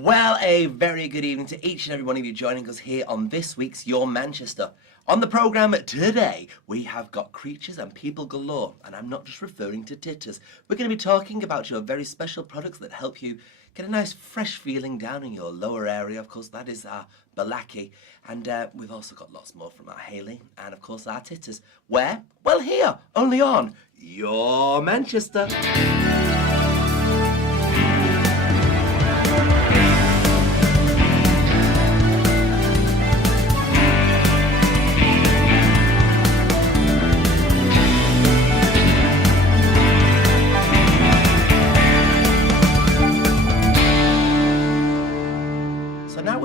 Well, a very good evening to each and every one of you joining us here on this week's Your Manchester. On the programme today, we have got creatures and people galore, and I'm not just referring to titters. We're going to be talking about your very special products that help you get a nice fresh feeling down in your lower area. Of course, that is our Bolaki, and we've also got lots more from our Hayley and, of course, our titters. Where? Well, here, only on Your Manchester.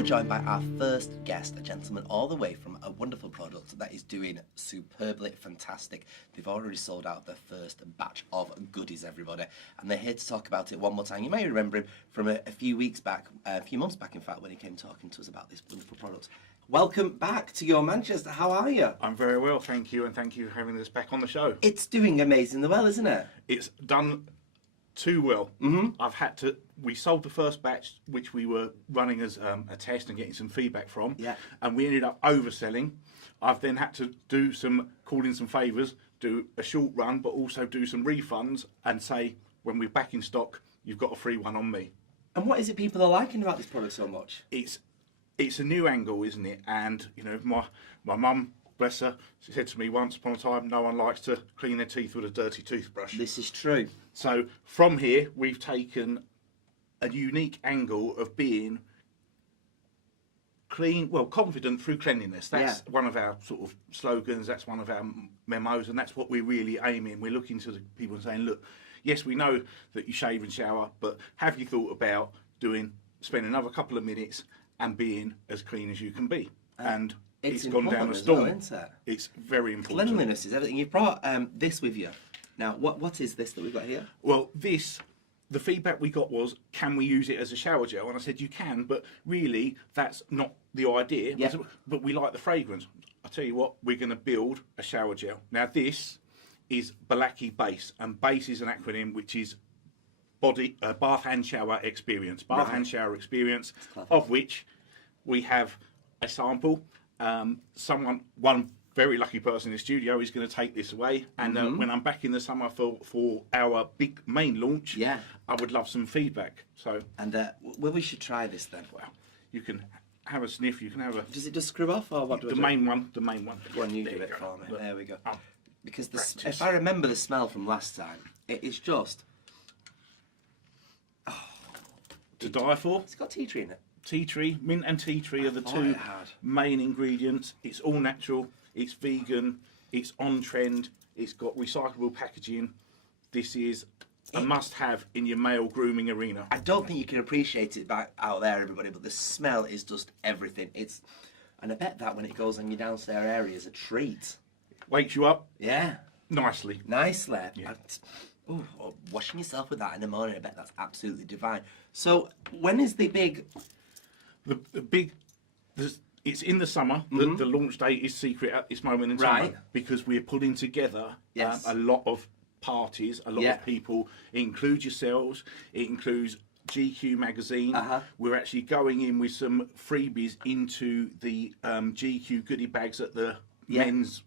Joined by our first guest, a gentleman all the way from a wonderful product that is doing superbly fantastic. They've already sold out their first batch of goodies, everybody, and they're here to talk about it one more time. You may remember him from a few weeks back, a few months back, in fact, when he came talking to us about this wonderful product. Welcome back to Your Manchester. How are you? I'm very well, thank you, and thank you for having us back on the show. It's doing amazingly well, isn't it? It's done too well. We sold the first batch, which we were running as a test and getting some feedback from, and we ended up overselling. I've then had to call in some favours, do a short run, but also do some refunds and say, when we're back in stock, you've got a free one on me. And what is it people are liking about this product so much? It's a new angle, isn't it? And you know, my mum, bless her, she said to me once upon a time, no one likes to clean their teeth with a dirty toothbrush. This is true. So from here, we've taken a unique angle of being clean, well, confident through cleanliness. That's one of our sort of slogans, that's one of our memos, and that's what we're really aiming. We're looking to the people and saying, look, yes, we know that you shave and shower, but have you thought about spending another couple of minutes and being as clean as you can be? And it's gone down a storm. Well, isn't it? It's very important. Cleanliness is everything. You've brought this with you. Now, what is this that we've got here? Well, the feedback we got was, can we use it as a shower gel? And I said, you can, but really, that's not the idea. Yeah. But we like the fragrance. I'll tell you what, we're going to build a shower gel. Now, this is Bolaki Base, and BASE is an acronym which is Bath and Shower Experience. Bath and Shower Experience, of which we have a sample. One very lucky person in the studio is going to take this away, and when I'm back in the summer for our big main launch, I would love some feedback. So, and well, we should try this then. Well, you can have a sniff. You can have a. Does it just screw off, or what? The main one. The main one. Go on, you give it for me. There we go. Because if I remember the smell from last time, it is just to die for. It's got tea tree in it. Tea tree, mint and tea tree are the two main ingredients. It's all natural, it's vegan, it's on trend, it's got recyclable packaging. This is a must-have in your male grooming arena. I don't think you can appreciate it back out there, everybody, but the smell is just everything. And I bet that when it goes on your downstairs area is a treat. Wakes you up. Yeah. Nicely. Nicely. Yeah. Washing yourself with that in the morning, I bet that's absolutely divine. So, when is the big... It's in the summer. The launch date is secret at this moment in time, because we're putting together a lot of parties, a lot of people. It includes yourselves. It includes GQ magazine. We're actually going in with some freebies into the GQ goodie bags at the men's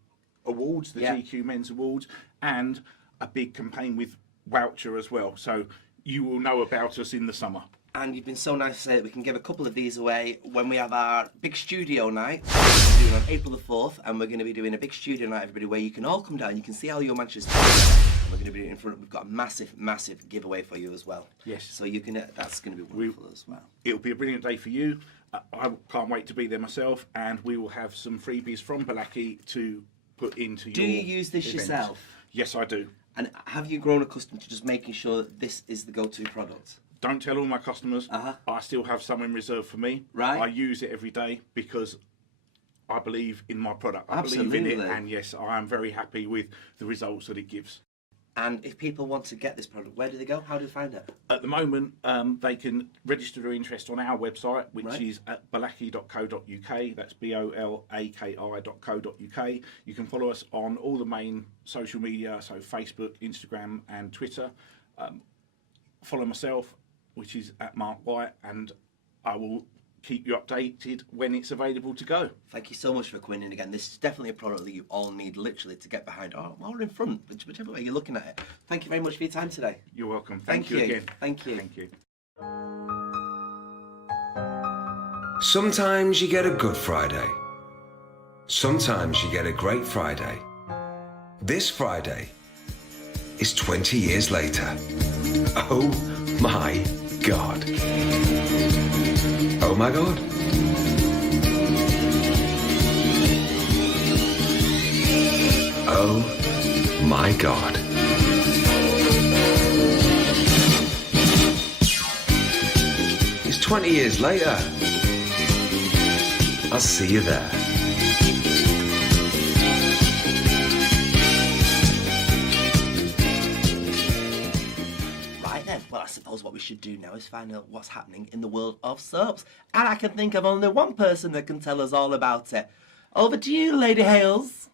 awards, the GQ men's awards, and a big campaign with voucher as well. So you will know about us in the summer. And you've been so nice to say that we can give a couple of these away when we have our big studio night. We're doing on April the 4th, and we're going to be doing a big studio night, everybody, where you can all come down. You can see how your Manchester. We're going to be doing it in front. We've got a massive giveaway for you as well. Yes. So you can. That's going to be wonderful as well. It'll be a brilliant day for you. I can't wait to be there myself, and we will have some freebies from Bolaki to put into your. Do you use this yourself? Yes, I do. And have you grown accustomed to just making sure that this is the go-to product? Don't tell all my customers. I still have some in reserve for me. Right. I use it every day because I believe in my product. I believe in it, and yes, I am very happy with the results that it gives. And if people want to get this product, where do they go? How do they find it? At the moment, they can register their interest on our website, which is at bolaki.co.uk. That's bolaki.co.uk. You can follow us on all the main social media, so Facebook, Instagram, and Twitter. Follow myself, which is at Mark White, and I will keep you updated when it's available to go. Thank you so much for coming in again. This is definitely a product that you all need, literally, to get behind. Or in front, whichever way you're looking at it. Thank you very much for your time today. You're welcome. Thank you again. Thank you. Thank you. Sometimes you get a Good Friday. Sometimes you get a Great Friday. This Friday is 20 years later. Oh my God. Oh my God. Oh my God. It's 20 years later. I'll see you there. Right then, well, I suppose what we should do now is find out what's happening in the world of soaps. And I can think of only one person that can tell us all about it. Over to you, Lady Hales.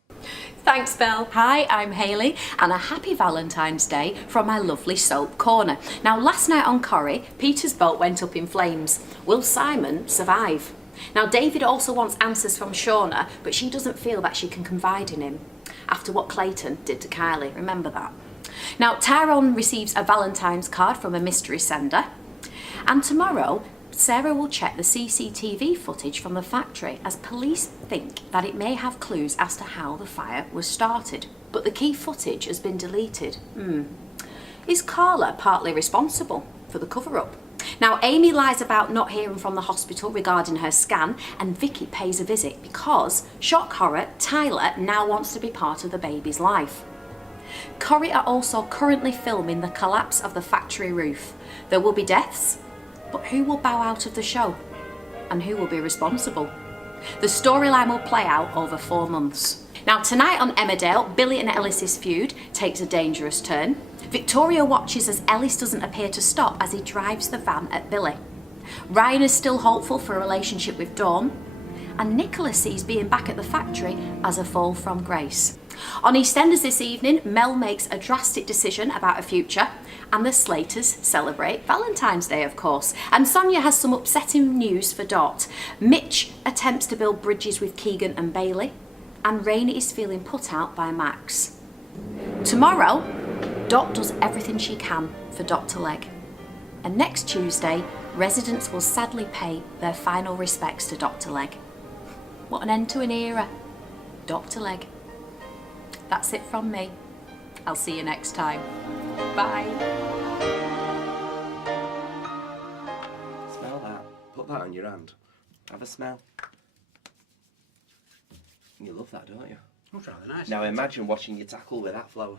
Thanks, Belle. Hi, I'm Hayley, and a happy Valentine's Day from my lovely soap corner. Now, last night on Corrie, Peter's boat went up in flames. Will Simon survive? Now, David also wants answers from Shauna, but she doesn't feel that she can confide in him after what Clayton did to Kylie. Remember that. Now, Tyrone receives a Valentine's card from a mystery sender. And tomorrow, Sarah will check the CCTV footage from the factory as police think that it may have clues as to how the fire was started. But the key footage has been deleted. Is Carla partly responsible for the cover-up? Now, Amy lies about not hearing from the hospital regarding her scan, and Vicky pays a visit because, shock horror, Tyler now wants to be part of the baby's life. Corrie are also currently filming the collapse of the factory roof. There will be deaths, but who will bow out of the show? And who will be responsible? The storyline will play out over 4 months. Now, tonight on Emmerdale, Billy and Ellis's feud takes a dangerous turn. Victoria watches as Ellis doesn't appear to stop as he drives the van at Billy. Ryan is still hopeful for a relationship with Dawn, and Nicola sees being back at the factory as a fall from grace. On EastEnders this evening, Mel makes a drastic decision about a future, and the Slaters celebrate Valentine's Day, of course. And Sonia has some upsetting news for Dot. Mitch attempts to build bridges with Keegan and Bailey, and Rainey is feeling put out by Max. Tomorrow, Dot does everything she can for Dr. Legg. And next Tuesday, residents will sadly pay their final respects to Dr. Legg. What an end to an era. Dr. Legg. That's it from me. I'll see you next time. Bye. Smell that. Put that on your hand. Have a smell. You love that, don't you? That's rather nice. Now imagine watching you tackle with that flower.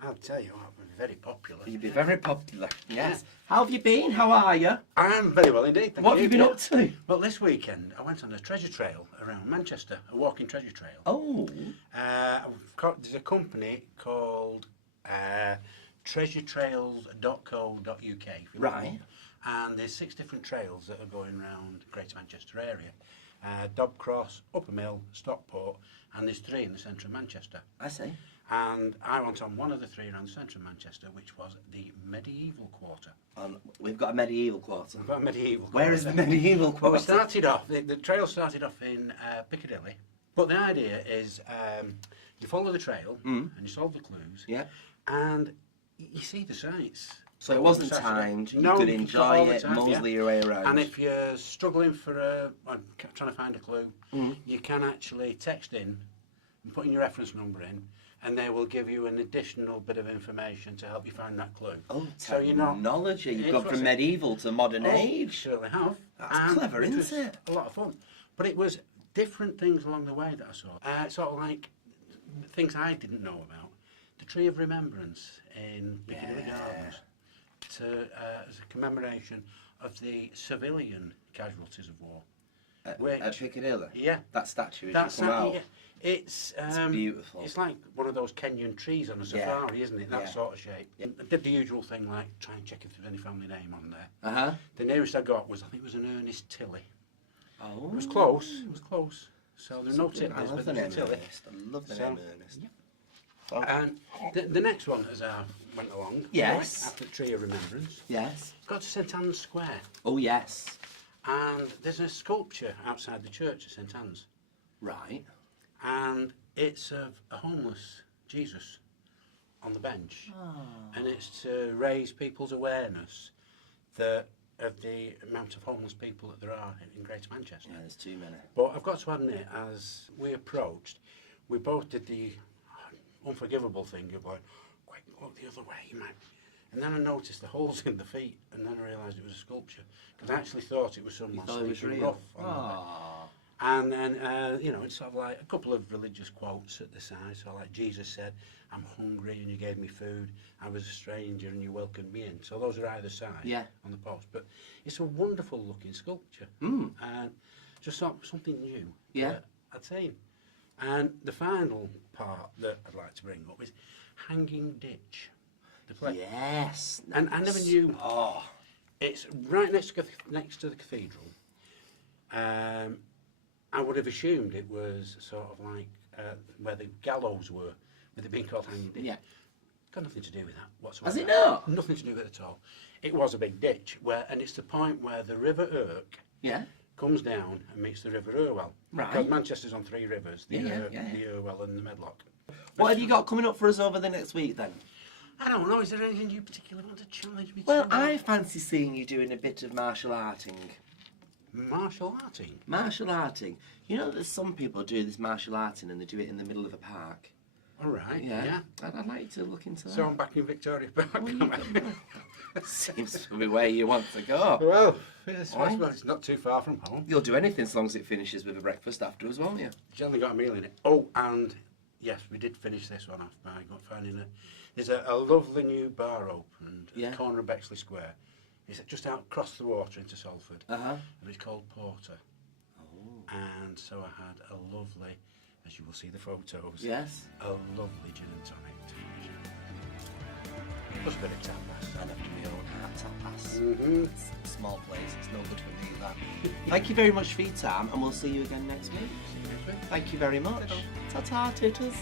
I'll tell you what, it would be very popular. You'd be very popular, yes. How have you been? How are you? I'm very well indeed. Thank What have you been Yeah. up to? Well, this weekend I went on a treasure trail around Manchester, a walking treasure trail. Oh. There's a company called treasuretrails.co.uk. if you look Right. them up. And there's 6 different trails that are going around the Greater Manchester area. Dobcross, Upper Mill, Stockport, and there's 3 in the centre of Manchester. I see. And I went on one of the 3 around the centre of Manchester, which was the medieval quarter. We've got a medieval quarter. We've got a medieval quarter. Where is the medieval quarter? Well, we started off, the trail started off in Piccadilly, but the idea is you follow the trail and you solve the clues, Yeah. and you see the sights. So it wasn't Saturday. timed, you No, could you've got all enjoy the it, time, mosey yeah. your way around. And if you're struggling for trying to find a clue, you can actually text in and put in your reference number in, and they will give you an additional bit of information to help you find that clue. Oh, So you're not- technology. You've It's gone what's from it- medieval to modern Oh, age. certainly have. That's And clever, it isn't was it? A lot of fun. But it was different things along the way that I saw. Sort of like things I didn't know about. The Tree of Remembrance in Piccadilly Gardens as a commemoration of the civilian casualties of war. At Piccadilly? Yeah. That statue as That's you come out. yeah. It's beautiful. It's like one of those Kenyan trees on a safari, isn't it? That Yeah. sort of shape. I did the usual thing, like try and check if there's any family name on there. Uh-huh. The nearest I got was, I think it was an Ernest Tilly. Oh. It was close. It was close. So there were no I Titleys, love but the there name was a Tilly. Ernest. I love the So- name Ernest. And the next one, as I went along, Yes. after the Tree of Remembrance, Yes. got to St Anne's Square. Oh, yes. And there's a sculpture outside the church at St Anne's. Right. And it's of a homeless Jesus on the bench. And it's to raise people's awareness of the amount of homeless people that there are in Greater Manchester. Yeah, there's too many. But I've got to admit, as we approached, we both did the unforgivable thing of going, quick, look the other way, you might. And then I noticed the holes in the feet, and then I realised it was a sculpture. Because I actually thought it was someone sleeping rough on the bed. And then, you know, it's sort of like a couple of religious quotes at the side. So like Jesus said, I'm hungry and you gave me food. I was a stranger and you welcomed me in. So those are either side on the post. But it's a wonderful looking sculpture. And just something new that I'd seen. And the final part that I'd like to bring up is Hanging Ditch. The play. Yes. And I never knew. Oh. It's right next to the cathedral. I would have assumed it was sort of like where the gallows were, with it being called Hanging Ditch. Yeah. Got nothing to do with that whatsoever. Has it not? Nothing to do with it at all. It was a big ditch, and it's the point where the River Irk comes down and meets the River Irwell. Right. Because Manchester's on 3 rivers, the Irwell and the Medlock. What have you got coming up for us over the next week then? I don't know, is there anything you particularly want to challenge me to? Well, I fancy seeing you doing a bit of martial arting. Martial arting? Martial arting. You know that some people do this martial arting and they do it in the middle of a park? All right, Yeah. I'd like you to look into that. So I'm back in Victoria Park. Seems to be where you want to go. Well, it's not too far from home. You'll do anything as long as it finishes with a breakfast afterwards, won't you? Generally got a meal in it. Oh, and yes, we did finish this one off by finding there's a lovely new bar opened at the corner of Bexley Square. It's just out across the water into Salford. And it's called Porter. And so I had a lovely, as you will see the photos, a lovely gin and tonic to finish. Plus a bit of tapas. I'd have to my own hat tapas. It's a small place, it's no good for me that. Thank you very much for your time and we'll see you again next week. See you next week. Thank you very much. Ta-ta, titters.